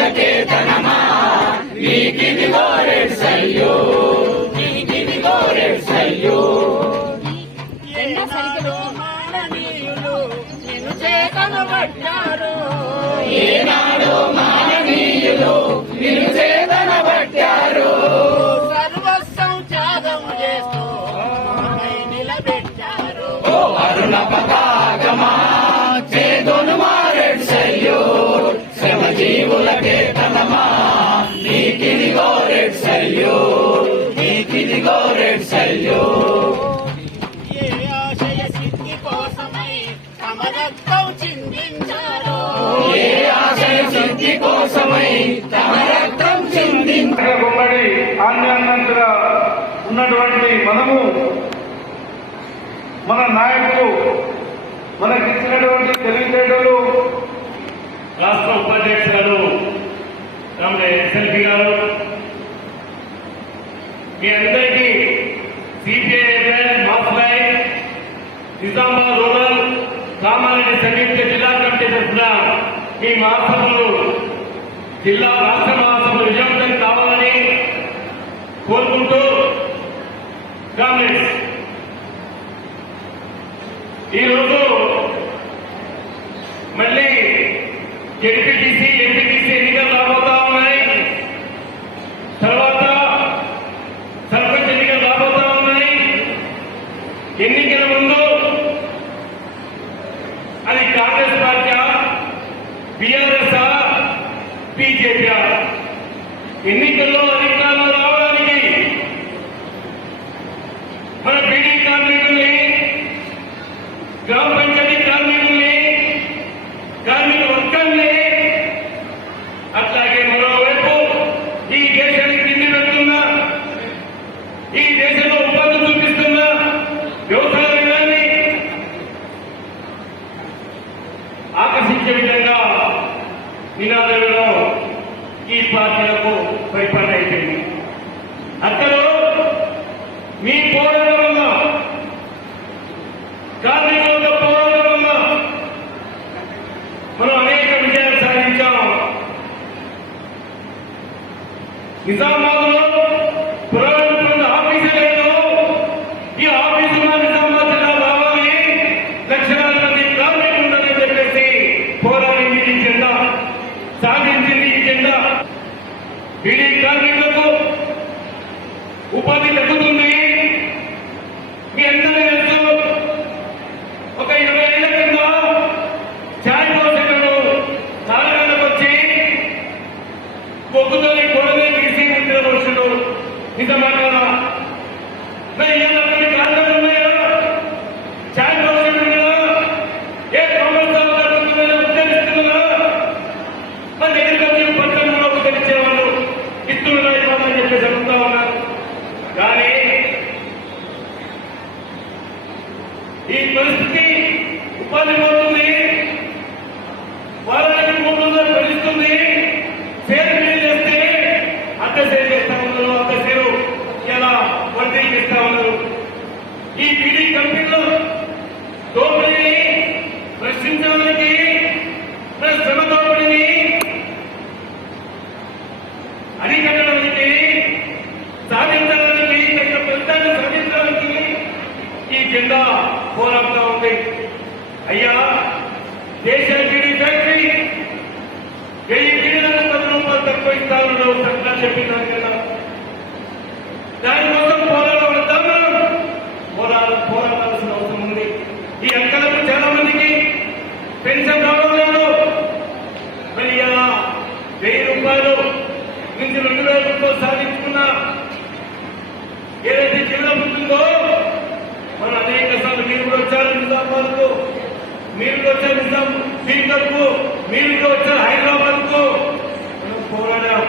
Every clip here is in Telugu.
జీవులకేతనమా నీకిదిగో రెడ్ సల్యూట్ నీకిదిగో రెడ్ సల్యూట్ ఏనాడో మాననీయులు నిన్ను చేతనబట్టారు సర్వస్వం త్యాగం చేస్తూ నిలబెట్టారు ఓ అరుణ పతాకమా చేదోను మా రెడ్ సల్యూట్ శ్రమ జీవులకేతనమా నీకిదిగో రెడ్ సల్యూట్ నీకిదిగో రెడ్ సల్యూట్ ఏ ఆశయ సిద్ధి కోసమై తమ రక్తం చిందించారు ఏ ఆశయ సిద్ధి కోసమై తమ రక్తం చిందించారు ఉమ్మడి ఆన్యాన్నంతగా ఉన్నటువంటి మనము మన నాయకులు మనకిచ్చినటువంటి తెలివితేటలు రాష్ట్ర ఉపాధ్యక్షులు తమ ఎస్ఎల్పి గారు మీ అందరికీ సిపిఐ మాస్పై నిజామాబాద్ రూరల్ కామారెడ్డి సంయుక్త జిల్లా కమిటీ తరఫున మీ మహాసభలు జిల్లా రాష్ట్ర మహాసభలు విజయవంతం కావాలని కోరుకుంటూ కాంగ్రెస్ ఈరోజు మళ్ళీ జెడ్పీటీసీ ఎంపీటీసీ ఎన్నికలు రాబోతా ఉన్నాయి. తర్వాత సర్పంచ్ ఎన్నికలు రాబోతా ఉన్నాయి. ఎన్నికల ముందు అది కాంగ్రెస్ పార్టీ బీఆర్ఎస్ బీజేపీ ఎన్నికల్లో అధికారంలో రావడానికి మన బీడీ కార్మికుల్ని గ్రామ పంచాయతీ కార్మికుల్ని కార్మిక వర్గాన్ని అట్లాగే మరోవైపు ఈ దేశానికి తిండి పెడుతున్న ఈ దేశంలో ఉపాధి చూపిస్తున్న వ్యవసాయ రంగాన్ని ఆకర్షించే విధంగా నినాదాలలో ఈ పార్టీలకు పరిపాలన అయిపోయింది. అక్కడ మీ పోరాటం వల్ల కార్మికుల పోరాటం వల్ల మనం అనేక విజయాలు సాధించాం. నిజామాబాద్ లో పురాతన ఆఫీసు లేదు. ఈ ఆఫీసు నిజామాబాద్ జిల్లా రావాలి, లక్షలాది మంది కార్మికులు ఉండాలని చెప్పేసి పోరాడింది ఈ జెండా, సాధించింది ఈ జెండా. బీడీ కార్మికులకు ఉపాధి తగ్గుతుంది. మీ అందరూ తెలుసు, ఒక 20 ఏళ్ల కింద ఛాయ్ పోషకులు కాలగడకు వచ్చి బొగ్గుతోని గొడవని తీసి నిద్ర పోషుడు నిజమాట. మరి ఇలా కారణాలు ఉన్నాయా? ఛాయ్ పోషకుడు కదా, ఏ కాంగ్రెస్ ఉద్ధరిస్తున్నా మన దగ్గర పట్టణంలో ఉద్ధరించేవాళ్ళు ఇస్తున్నా ఇవ్వాలని చెప్పి జరుగుతా ఉన్నారు. కానీ ఈ పరిస్థితి ఉపాధి పోతుంది, వారానికి 300 పెరుగుతుంది. సేల్ బిల్లు చేస్తే అడ్డ సేల్ చేస్తా ఉన్నారు, అడ్డ సేలు ఇలా వడ్డీ చేస్తా ఉన్నారు. ఈ బీడీ కంపెనీలో దోపిడీని ప్రశ్నించడానికి, శ్రమ దోపిడీని అరికట్టడానికి, సాధించడానికి, తగిన ఫలితాన్ని సాధించడానికి ఈ జెండా పోరాడుతూ ఉంది. అయ్యా, దేశ బీడీ ఫ్యాక్టరీ 1000 బీడీలను 10 రూపాయలు తక్కువ ఇస్తాను సర్కార్ చెప్పినారు కదా. దానికోసం పోరాడాల్సిన అవసరం ఉంది. ఈ అంకలకు చాలా మందికి పెన్షన్ రావడం లేదు. మరి ఇలా 1000 రూపాయలు నుంచి 2000 రూపాయలు సాధించుకున్న ఏదైతే జిల్లా ఉంటుందో, మన అనేక సార్లు మీరు కూడా వచ్చారు నిజామాబాద్ కు, మీరు కూడా వచ్చారు నిజాం సీట్లకు, మీరు కూడా వచ్చారు హైదరాబాద్ కు. పోరాడాం.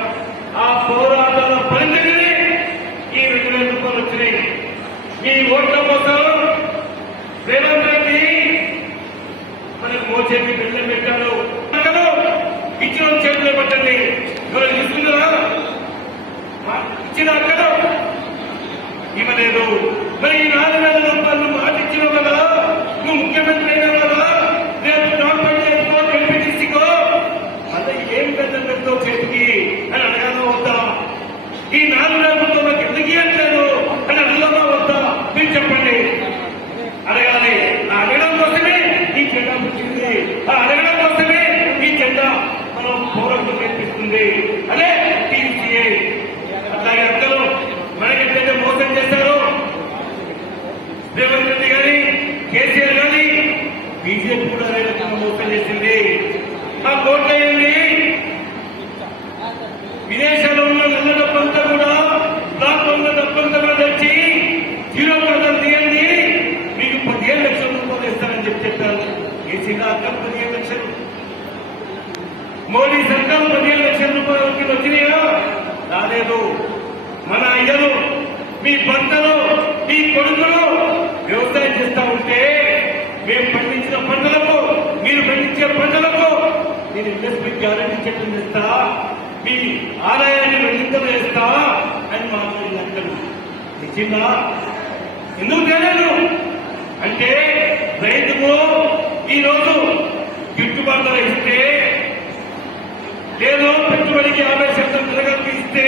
ఆ పోరాటాల ఫలితంగానే ఈ 2000 రూపాయలు వచ్చినాయి. ఈ ఓట్ల కోసం రేవంత్ రెడ్డి మనకు మోచేతి బిల్లు పెట్టారు. ఇచ్చిన చేతులు పెట్టండి. ఎవరు తీసుకున్నారా? ఇచ్చిన అక్కడ ఇవ్వలేదు. మరి ఈ 4000 రూపాయలు మాట ఇచ్చినావు కదా, నువ్వు ముఖ్యమంత్రి అయినావు కదా, రేపు గ్రామ పంచాయతీకో ఎంపీటీసీకో అంటే ఏం పెద్ద పెద్ద చేతి ఎందుకు ఇవ్వట్లేదు అని అడుగుదామా వద్దా మీరు చెప్పండి. అడగాలి. ఆ అడగడం కోసమే ఈ జెండా పుట్టింది. ఆ అడగడం కోసమే ఈ జెండా మనం పోరాటం నేర్పిస్తుంది. అదే టీసీఏ. అట్లాగే అందరూ మనకెట్లయితే మోసం చేశారో రేవంత్ రెడ్డి గాని కేసీఆర్ గాని బీజేపీ కూడా అదే రకంగా మోసం చేసింది. ఆ కోట్లు అయ్యింది. విదేశాల్లో ఉన్న నల్ల డబ్బంతా కూడా బ్లాక్ లో ఉన్న డబ్బంతా కూడా తెచ్చి 0% తీయండి, మీకు 15 లక్షల రూపాయలు ఇస్తారని చెప్పారు. కేసీఆర్ అర్థం 15 లక్షలు. మోడీ సర్కారు 15 లక్షల రూపాయలకి వచ్చినాయో రాలేదు. మన అయ్యలు మీ భర్తలు మీ కొడుకులు వ్యవసాయం చేస్తా ఉంటే మేము పండించిన పంటలకు మీరు పండించే పంటలకు నేను ఇన్వెస్ట్మెంట్ గ్యారెంటీ చెట్లు ఇస్తా, మీ ఆదాయాన్ని వెళ్లింతలు వేస్తా అని మాట్లాడినట్టు ఇచ్చిందా? ఎందుకు తెలియదు అంటే రైతుకు ఈరోజు గిట్టుబాటు ధర ఇస్తే లేదు పెట్టుబడికి 50% తిరగలు ఇస్తే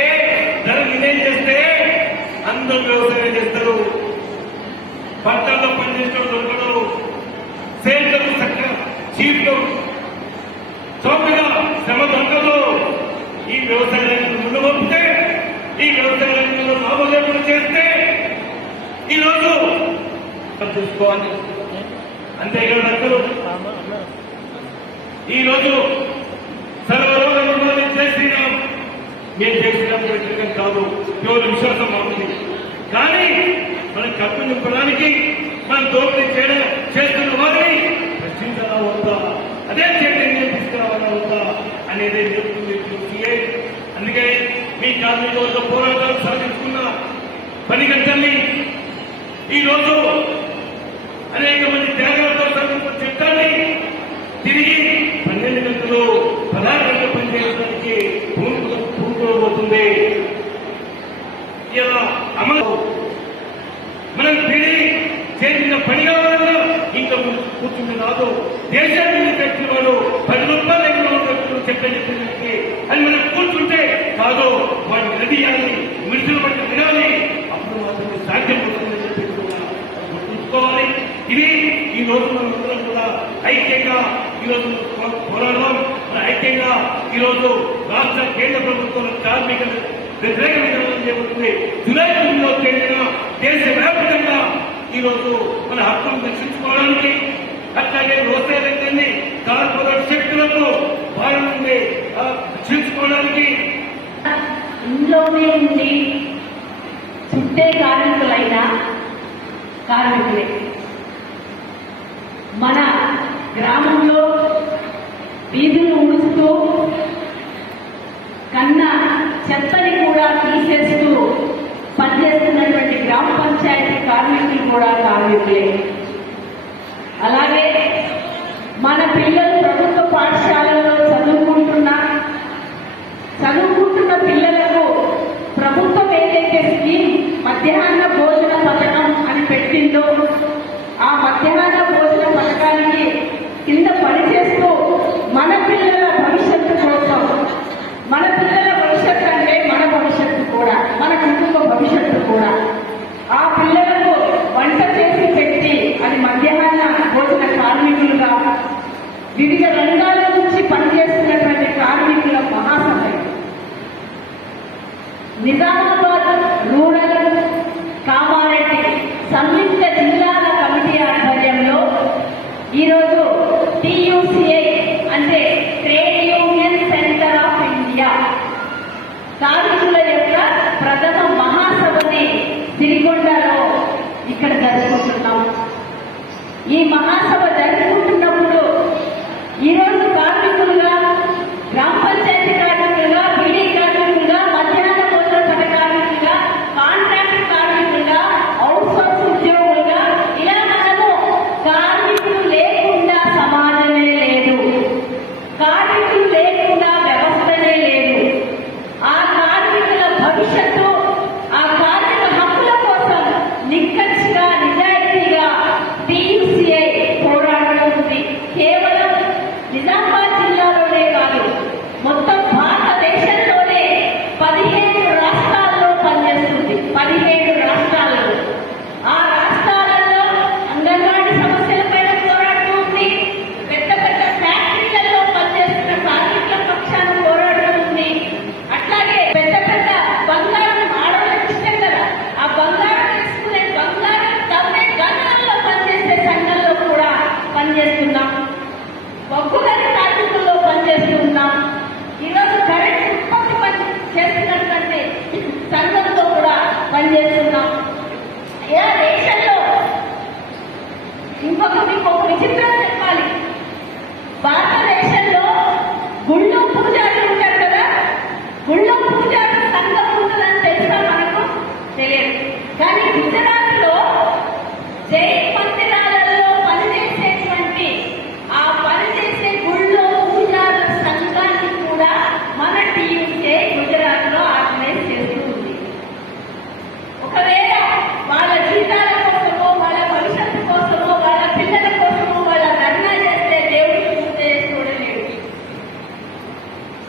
ధర నిర్ణయం చేస్తే అందరూ వ్యవసాయం చేస్తారు. పంటల్లో పండించడం దొరకడు. సేల్లకు చక్కగా చీప్లు చౌకగా శ్రమ దొరకదు. ఈ వ్యవసాయ రైతులు ముందు పంపితే ఈ వ్యవసాయ రైతులు లాభం లేకుండా చేస్తే ఈరోజు చూసుకోవాలి. అంతేకాదు అందరూ ఈరోజు సర్వరోగం చేసినాం. మేము చేసినప్పుడు కాదు, కేవలం విశ్వాసం మాకుంది. కానీ మనం కప్పు నింపడానికి మనం దోపిడీ చేయడం చేస్తున్న వారిని ప్రశ్నించాలా వద్దా, అదే చైతన్యం తీసుకురావాలా వద్దా అనేది నేర్పుతుంది. అందుకే మీ కార్మికులతో పోరాటాలు సాధించుకున్న పని గంటల్ని ఈరోజు అనేక మంది త్యాగాలతో సాధించిన చట్టాన్ని తిరిగి 12 గంటలు 16 గంటలు పనిచేయడానికి పూనుకోబోతుంది. ఇలా అమలు మనం తిరిగి చేసిన పని కావాలన్నా ఇంకా కూర్చుంది రాదు. దేశాన్ని పెట్టిన వాడు 10 రూపాయలు ఎక్కువ చెప్పడానికి అని మనం కూర్చుంటే కాదు, వాడిని నిలదీయాలి, మిడిసిలు పట్టి వినాలి, అప్పుడు మాత్రమే సాధ్యపడుతుందని చెప్పి గుర్తుంచుకోవాలి. ఇది ఈ రోజు మనందరం కూడా ఐక్యంగా ఈరోజు పోరాడడం, ఐక్యంగా ఈరోజు రాష్ట్ర కేంద్ర ప్రభుత్వం కార్మిక వ్యతిరేక విధానం చేపడుతుంది. జూలై 9వ తేదీన దేశవ్యాప్తంగా ఈరోజు మన హక్కులను రక్షించుకోవడానికి, అట్లాగే వ్యవసాయ రంగాన్ని కార్పొరేట్ శక్తులకు వారి నుండి రక్షించుకోవడానికి ఇంట్లోనే ఉండి చుట్టే కార్మికులైన కార్మికులే. మన గ్రామంలో వీధులు ఉడుస్తూ కన్నా చెత్తని కూడా తీసేస్తూ పనిచేస్తున్నటువంటి గ్రామ పంచాయతీ కార్మికులు కూడా కార్మికులే. అలాగే మన పిల్లలు ప్రభుత్వ పాఠశాలల్లో చదువుకుంటున్న పిల్లలకు ప్రభుత్వం ఏదైతే స్కీమ్ మధ్యాహ్న భోజన పథకం అని పెట్టిందో ఆ మధ్యాహ్న భోజన పథకానికి కింద పనిచేస్తూ మన పిల్లల భవిష్యత్తు కోసం, మన పిల్లల భవిష్యత్తు అంటే మన భవిష్యత్తు కూడా, మన కుటుంబ భవిష్యత్తు కూడా, ఆ పిల్లలకు వంట చేసి పెట్టి అది మధ్యాహ్న భోజన కార్మికులుగా వివిధ రంగాల నుంచి పనిచేస్తున్నటువంటి కార్మికుల మహాసభ నిజామాబాద్ రూరల్ కామారెడ్డి సంయుక్త జిల్లాల కమిటీ ఆధ్వర్యంలో ఈరోజు టీయూసీఐ అంటే trade union centre of India కార్మికుల యొక్క ప్రథమ మహాసభని సిరికొండలో ఇక్కడ జరుపుకుంటున్నాం. ఈ మహాసభ